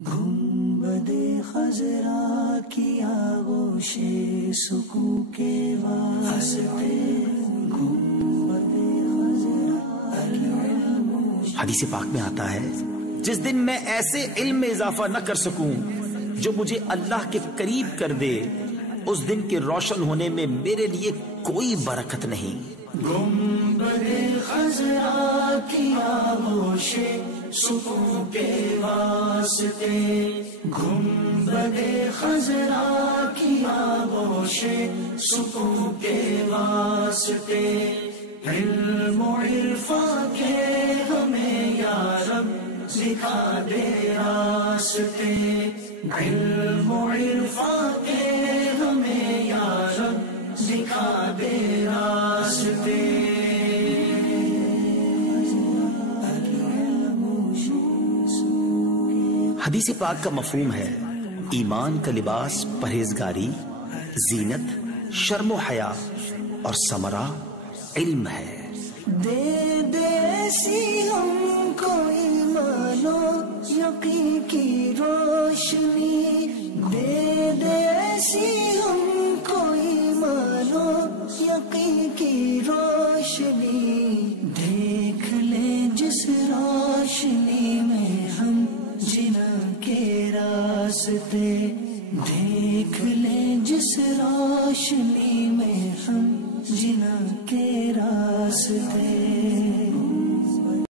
گنبد خضرا کی آغوش سکون کے واسطے گنبد خضرا۔ حدیث پاک میں آتا ہے جس دن میں ایسے علم میں اضافہ نہ کر سکوں جو مجھے اللہ کے قریب کر دے، اس دن کے روشن ہونے میں میرے لیے کوئی برکت نہیں۔ گنبد خضرا کی آغوش سکون کے واسطے، گنبد خضرا کی آغوش سکون کے واسطے، علم و عرفان کے ہمیں یا رب دکھا دے راستے، علم و عرفان کے ہمیں یا رب دکھا دے راستے۔ حدیث پاک کا مفہوم ہے ایمان کا لباس پرہیزگاری، زینت، شرم و حیا اور ثمرہ علم ہے۔ دے دے ایسی ہم کو ایمان و یقین کی روشنی، دے دے ایسی ہم کو ایمان و یقین کی روشنی، دیکھ لیں جس روشنی میں ہم جنا کے راستے، دیکھ لیں جس روشنی میں ہم جنا کے راستے۔